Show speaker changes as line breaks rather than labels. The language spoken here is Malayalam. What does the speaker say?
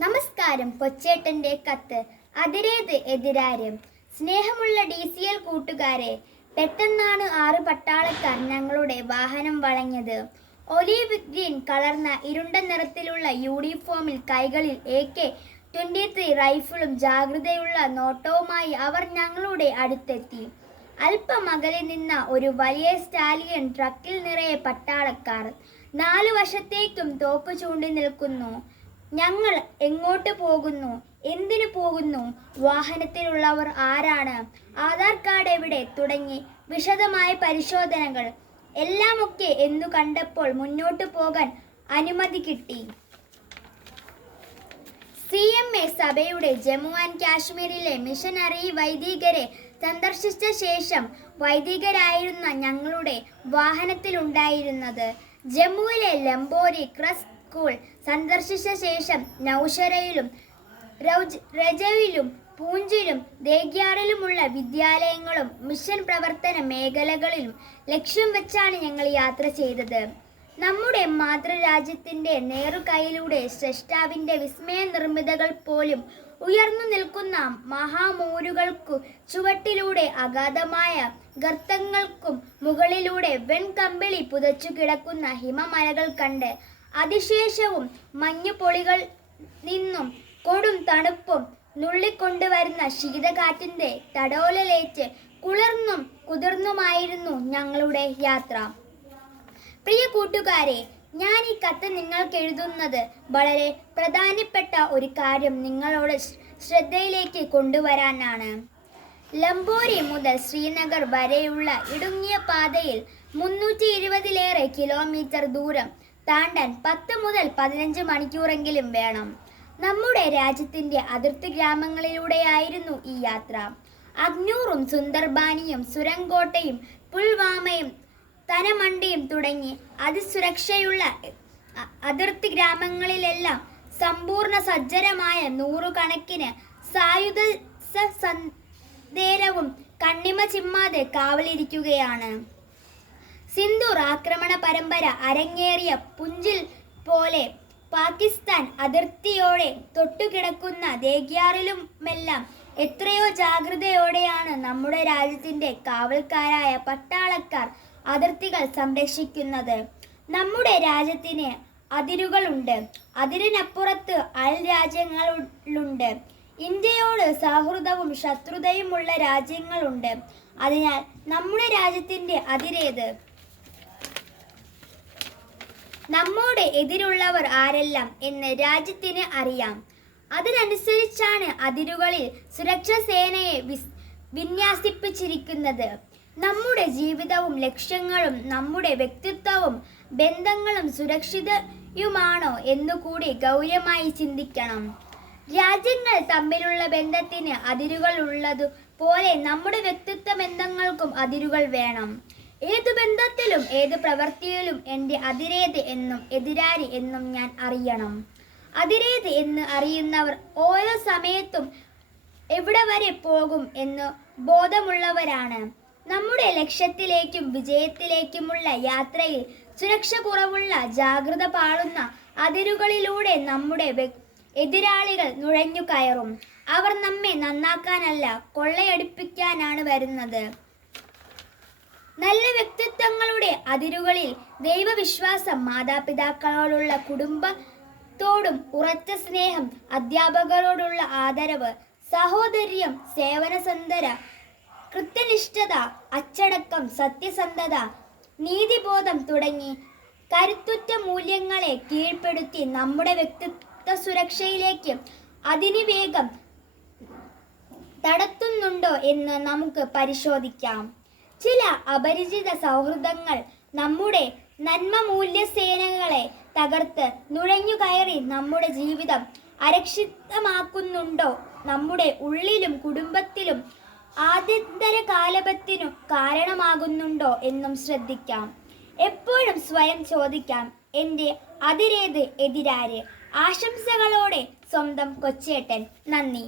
നമസ്കാരം കൊച്ചേട്ടന്റെ കത്ത്. അതിരേത് എതിരാരും സ്നേഹമുള്ള ഡി സി എൽ കൂട്ടുകാരെ പെട്ടെന്നാണ് ആറ് പട്ടാളക്കാർ ഞങ്ങളുടെ വാഹനം വളഞ്ഞത്. ഒലീവ് ഗ്രീൻ കളർന്ന ഇരുണ്ട നിറത്തിലുള്ള യൂണിഫോമിൽ കൈകളിൽ എ കെ ട്വന്റി ത്രീ റൈഫിളും ജാഗ്രതയുള്ള നോട്ടവുമായി അവർ ഞങ്ങളുടെ അടുത്തെത്തി. അല്പം അകലെ നിന്ന ഒരു വലിയ സ്റ്റാലിയൻ ട്രക്കിൽ നിറയെ പട്ടാളക്കാർ. നാലു വശത്തേക്കും തോക്ക് ചൂണ്ടി നിൽക്കുന്നു. ഞങ്ങൾ എങ്ങോട്ട് പോകുന്നു? എന്തിനു പോകുന്നു? വാഹനത്തിലുള്ളവർ ആരാണ്? ആധാർ കാർഡ് എവിടെ? തുടങ്ങി വിശദമായ പരിശോധനകൾ. എല്ലാമൊക്കെ എന്നു കണ്ടപ്പോൾ മുന്നോട്ട് പോകാൻ അനുമതി കിട്ടി. സി എം എ സഭയുടെ ജമ്മു ആൻഡ് കാശ്മീരിലെ മിഷനറി വൈദികരെ സന്ദർശിച്ച ശേഷം വൈദികരായിരുന്ന ഞങ്ങളുടെ വാഹനത്തിലുണ്ടായിരുന്നത് ജമ്മുവിലെ ലംബോരി ക്രസ് സ്കൂൾ സന്ദർശിച്ച ശേഷം നൌഷരയിലും രജവിലും പൂഞ്ചിലും ദേഗ്യാറിലുമുള്ള വിദ്യാലയങ്ങളും മിഷൻ പ്രവർത്തന മേഖലകളിലും ലക്ഷ്യം വെച്ചാണ് ഞങ്ങൾ യാത്ര ചെയ്തത്. നമ്മുടെ മാതൃരാജ്യത്തിന്റെ നേറുകൈയിലൂടെ സ്രഷ്ടാവിന്റെ വിസ്മയ നിർമ്മിതകൾ പോലും ഉയർന്നു നിൽക്കുന്ന മഹാമൂരുകൾക്കു ചുവട്ടിലൂടെ അഗാധമായ ഗർത്തങ്ങൾക്കും മുകളിലൂടെ വെൺകമ്പിളി പുതച്ചു കിടക്കുന്ന ഹിമമലകൾ കണ്ട് അതിശേഷവും മഞ്ഞുപൊളികൾ നിന്നും കൊടും തണുപ്പും നുള്ളിക്കൊണ്ടുവരുന്ന ശീതകാറ്റിന്റെ തടോലലേറ്റ് കുളിർന്നും കുതിർന്നുമായിരുന്നു ഞങ്ങളുടെ യാത്ര. പ്രിയ കൂട്ടുകാരെ ഞാൻ ഈ കത്ത് നിങ്ങൾക്ക് എഴുതുന്നത് വളരെ പ്രധാനപ്പെട്ട ഒരു കാര്യം നിങ്ങളോട് ശ്രദ്ധയിലേക്ക് കൊണ്ടുവരാനാണ്. ലംബോരി മുതൽ ശ്രീനഗർ വരെയുള്ള ഇടുങ്ങിയ പാതയിൽ മുന്നൂറ്റി ഇരുപതിലേറെ കിലോമീറ്റർ ദൂരം താണ്ടാൻ പത്ത് മുതൽ പതിനഞ്ച് മണിക്കൂറെങ്കിലും വേണം നമ്മുടെ രാജ്യത്തിന്റെ അതിർത്തി ഗ്രാമങ്ങളിലൂടെയായിരുന്നു ഈ യാത്ര അഗ്നൂറും സുന്ദർബാനിയും സുരങ്കോട്ടയും പുൽവാമയും തനമണ്ടിയും തുടങ്ങി അതിസുരക്ഷയുള്ള അതിർത്തി ഗ്രാമങ്ങളിലെല്ലാം സമ്പൂർണ സജ്ജരമായ നൂറുകണക്കിന് സായുധ സന്ദേരവും കണ്ണിമ ചിമ്മാതെ കാവലിരിക്കുകയാണ് സിന്ദൂർ ആക്രമണ പരമ്പര അരങ്ങേറിയ പുഞ്ചിൽ പോലെ പാകിസ്ഥാൻ അതിർത്തിയോടെ തൊട്ടുകിടക്കുന്ന ദേഗ്യാറിലുമെല്ലാം എത്രയോ ജാഗ്രതയോടെയാണ് നമ്മുടെ രാജ്യത്തിന്റെ കാവൽക്കാരായ പട്ടാളക്കാർ അതിർത്തികൾ സംരക്ഷിക്കുന്നത്. നമ്മുടെ രാജ്യത്തിന് അതിരുകളുണ്ട്. അതിരിനപ്പുറത്ത് അയൽ രാജ്യങ്ങളുണ്ട് ഇന്ത്യയോട് സൗഹൃദവും ശത്രുതയുമുള്ള രാജ്യങ്ങളുണ്ട്. അതിനാൽ നമ്മുടെ രാജ്യത്തിന്റെ അതിരേത്? നമ്മോട് എതിരുള്ളവർ ആരെല്ലാം എന്ന് രാജ്യത്തിന് അറിയാം. അതിനനുസരിച്ചാണ് അതിരുകളിൽ സുരക്ഷാ സേനയെ വിസ് വിന്യാസിപ്പിച്ചിരിക്കുന്നത്. നമ്മുടെ ജീവിതവും ലക്ഷ്യങ്ങളും നമ്മുടെ വ്യക്തിത്വവും ബന്ധങ്ങളും സുരക്ഷിതയുമാണോ എന്നുകൂടി ഗൗരവമായി ചിന്തിക്കണം. രാജ്യങ്ങൾ തമ്മിലുള്ള ബന്ധത്തിന് അതിരുകൾ ഉള്ളതുപോലെ നമ്മുടെ വ്യക്തിത്വ ബന്ധങ്ങൾക്കും അതിരുകൾ വേണം. ഏതു ബന്ധത്തിലും ഏത് പ്രവൃത്തിയിലും എന്റെ അതിരേത് എന്നും എതിരാരി എന്നും ഞാൻ അറിയണം. അതിരേത് എന്ന് അറിയുന്നവർ ഓരോ സമയത്തും എവിടെ വരെ പോകും എന്ന് ബോധമുള്ളവരാണ്. നമ്മുടെ ലക്ഷ്യത്തിലേക്കും വിജയത്തിലേക്കുമുള്ള യാത്രയിൽ സുരക്ഷ കുറവുള്ള ജാഗ്രത പാളുന്ന അതിരുകളിലൂടെ നമ്മുടെ എതിരാളികൾ നുഴഞ്ഞു കയറും അവർ നമ്മെ നന്നാക്കാനല്ല കൊള്ളയടിപ്പിക്കാനാണ് വരുന്നത്. നല്ല വ്യക്തിത്വങ്ങളുടെ അതിരുകളിൽ ദൈവവിശ്വാസം മാതാപിതാക്കളോടുള്ള കുടുംബത്തോടും ഉറച്ച സ്നേഹം അധ്യാപകരോടുള്ള ആദരവ് സഹോദര്യം സേവനസന്ധര കൃത്യനിഷ്ഠത അച്ചടക്കം സത്യസന്ധത നീതിബോധം തുടങ്ങി കരുത്തുറ്റ മൂല്യങ്ങളെ കീഴ്പ്പെടുത്തി നമ്മുടെ വ്യക്തിത്വ സുരക്ഷയിലേക്ക് അതിനുവേഗം നടത്തുന്നുണ്ടോ എന്ന് നമുക്ക് പരിശോധിക്കാം. ചില അപരിചിത സൗഹൃദങ്ങൾ നമ്മുടെ നന്മ മൂല്യസേനകളെ തകർത്ത് നുഴഞ്ഞു കയറി നമ്മുടെ ജീവിതം അരക്ഷിതമാക്കുന്നുണ്ടോ? നമ്മുടെ ഉള്ളിലും കുടുംബത്തിലും ആദ്യന്തര കാലപത്തിനു കാരണമാകുന്നുണ്ടോ എന്നും ശ്രദ്ധിക്കാം. എപ്പോഴും സ്വയം ചോദിക്കാം എന്റെ അതിരേത് എതിരാര്? ആശംസകളോടെ സ്വന്തം കൊച്ചേട്ടൻ നന്ദി.